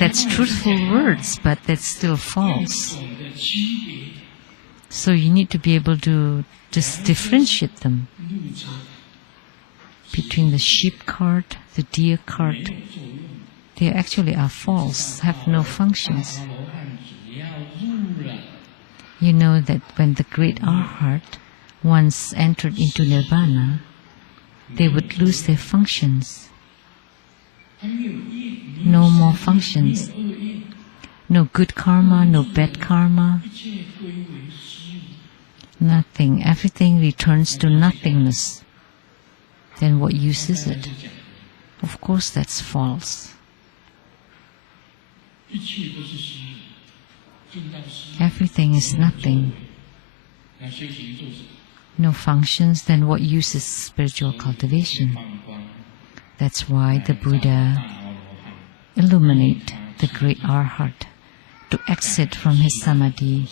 That's truthful words, but that's still false. So you need to be able to just differentiate them between the sheep cart, the deer cart. They actually are false, have no functions. You know that when the great Arhat once entered into nirvana, they would lose their functions. No more functions. No good karma, no bad karma. Nothing. Everything returns to nothingness. Then what use is it? Of course that's false. Everything is nothing. No functions, then what use is spiritual cultivation? That's why the Buddha illuminated the great Arhat to exit from his samadhi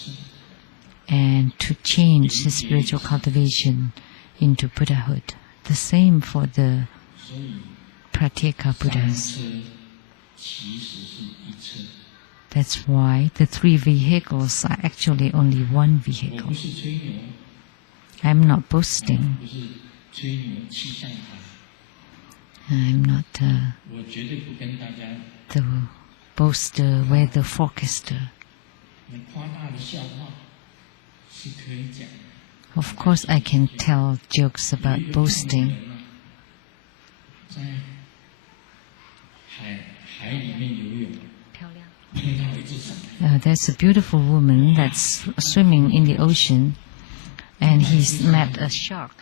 and to change his spiritual cultivation into Buddhahood. The same for the Patriarch Buddhas. That's why the three vehicles are actually only one vehicle. I'm not boasting. I'm not the boaster, weather forecaster. Of course, I can tell jokes about boasting. There's a beautiful woman that's swimming in the ocean, and he's met a shark,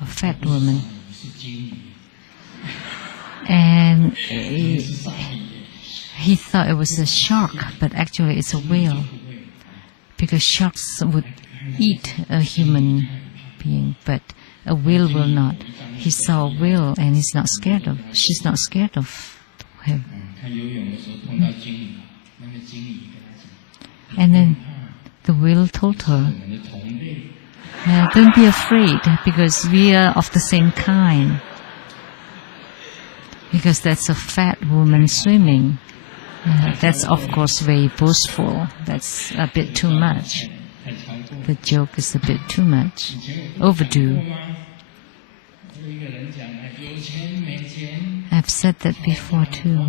a fat woman. And he thought it was a shark, but actually it's a whale, because sharks would eat a human being, but a whale will not. He saw a whale and she's not scared of him. And then the whale told her, don't be afraid, because we are of the same kind. Because that's a fat woman swimming. That's of course very boastful. That's a bit too much. The joke is a bit too much, overdue. I've said that before too.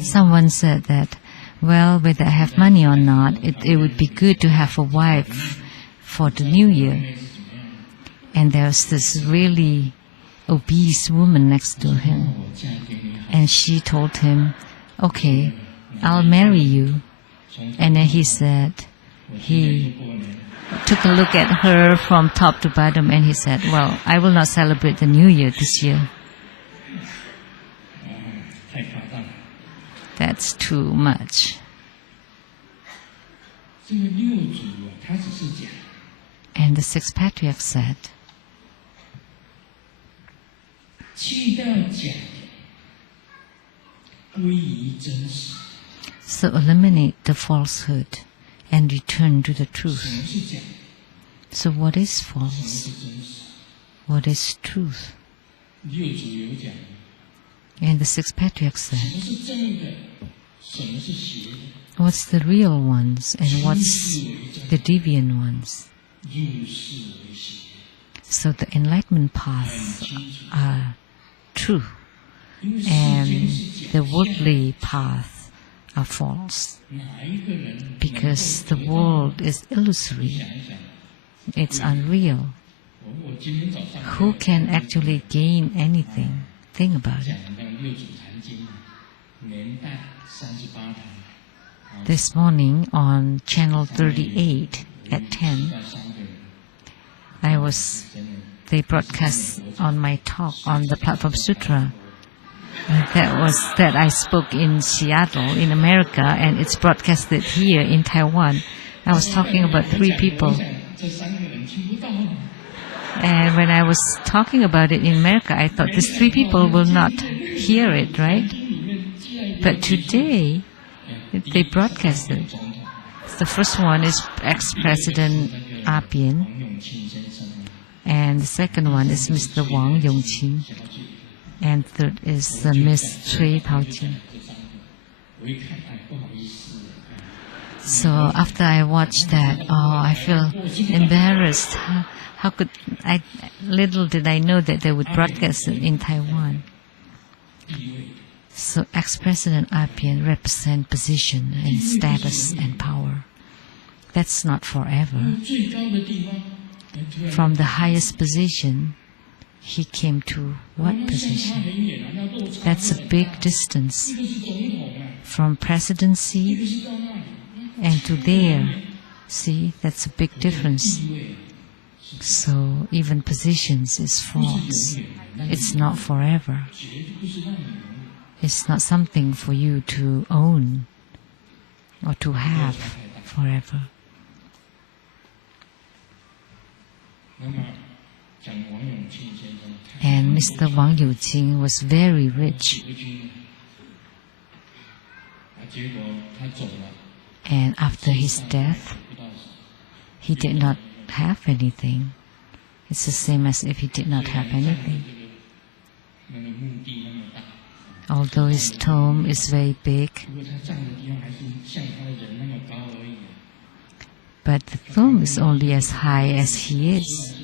Someone said that, well, whether I have money or not, it would be good to have a wife for the new year. And there's this really obese woman next to him. And she told him, okay, I'll marry you. And then he said, he took a look at her from top to bottom and he said, well, I will not celebrate the new year this year. That's too much. And the sixth patriarch said, so eliminate the falsehood and return to the truth. So what is false? What is truth? And the sixth patriarch said, what's the real ones and what's the deviant ones? So the enlightenment paths are true, and the worldly paths are false, because the world is illusory, it's unreal. Who can actually gain anything? Think about it. This morning on channel 38 at 10, they broadcast on my talk on the platform Sutra. That I spoke in Seattle, in America, and it's broadcasted here in Taiwan. I was talking about 3 people. And when I was talking about it in America, I thought these 3 people will not hear it, right? But today, they broadcast it. The first one is ex-President Lian, and the second one is Mr. Wang Yongqing, and third is Miss Cui Taojing. So after I watched that, I feel embarrassed. How could I? Little did I know that they would broadcast it in Taiwan. So ex-President Appian represents position and status and power. That's not forever. From the highest position, he came to what position? That's a big distance. From presidency and to there. See, that's a big difference. So even positions is false. It's not forever. It's not something for you to own or to have forever. And Mr. Wang Youqing was very rich. And after his death, he did not have anything. It's the same as if he did not have anything. Although his tomb is very big, but the tomb is only as high as he is.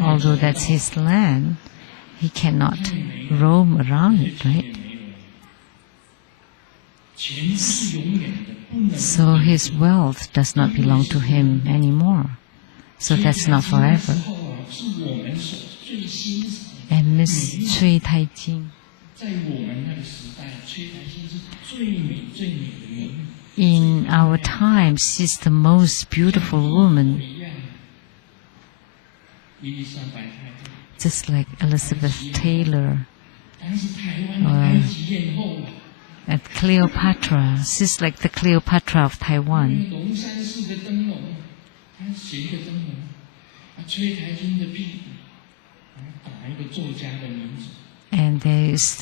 Although that's his land, he cannot roam around it, right? So his wealth does not belong to him anymore. So that's not forever. And Miss Cui Taijing, in our time, she's the most beautiful woman. Just like Elizabeth Taylor or at Cleopatra. She's like the Cleopatra of Taiwan. And there is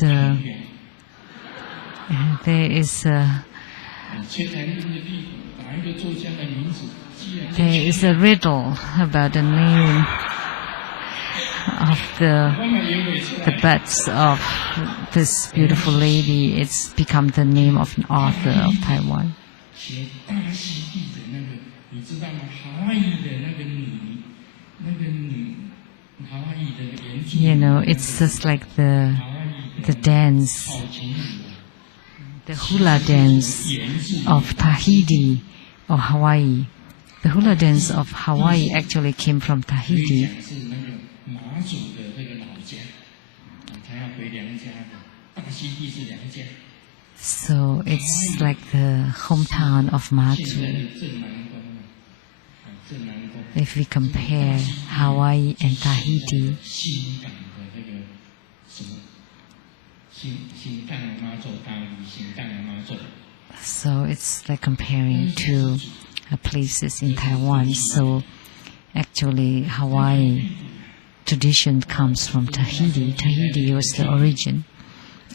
a riddle about the name of the butts of this beautiful lady. It's become the name of an author of Taiwan. You know, it's just like the dance, the hula dance of Tahiti or Hawaii. The hula dance of Hawaii actually came from Tahiti. So it's like the hometown of Matsu. If we compare Hawaii and Tahiti, so it's like comparing two places in Taiwan. So actually Hawaii tradition comes from Tahiti. Tahiti was the origin,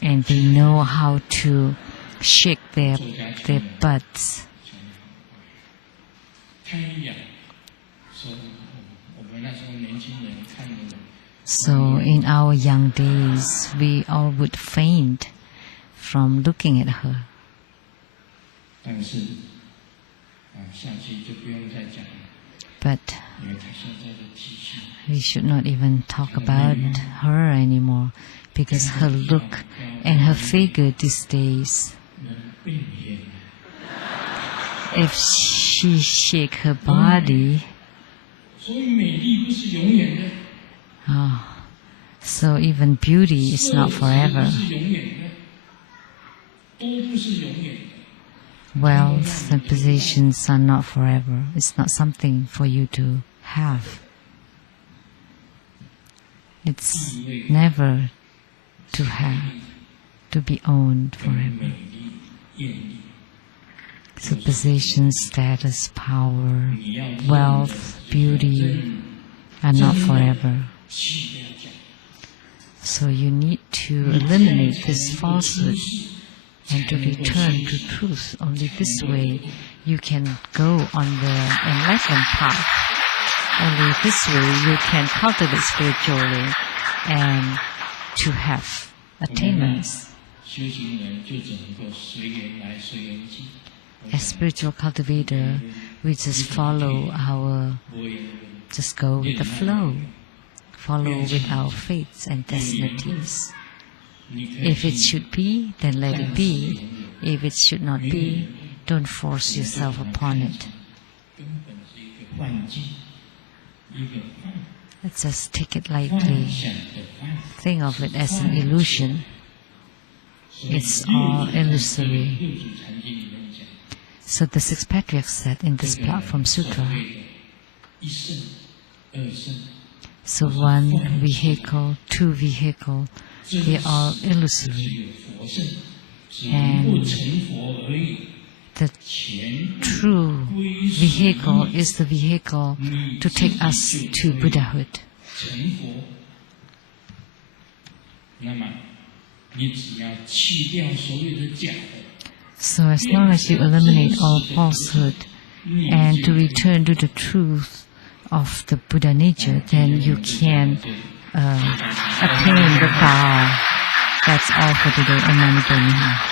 and they know how to shake their butts. So in our young days, we all would faint from looking at her. But we should not even talk about her anymore, because her look and her figure these days, if she shake her body, so even beauty is not forever. Wealth and positions are not forever. It's not something for you to have. It's never to have, to be owned forever. So position, status, power, wealth, beauty are not forever. So you need to eliminate this falsehood and to return to truth. Only this way you can go on the enlightened path. Only this way you can cultivate spiritually and to have attainments. As spiritual cultivator, we just just go with the flow, follow with our fates and destinies. If it should be, then let it be. If it should not be, don't force yourself upon it. Let's just take it lightly. Think of it as an illusion. It's all illusory. So the six patriarchs said in this platform sutra, so one vehicle, two vehicle, they are all illusory. And the true vehicle is the vehicle to take us to Buddhahood. So as long as you eliminate all falsehood and to return to the truth of the Buddha nature, then you can attain the Tao. That's all for today. Om Mani Padme Hum.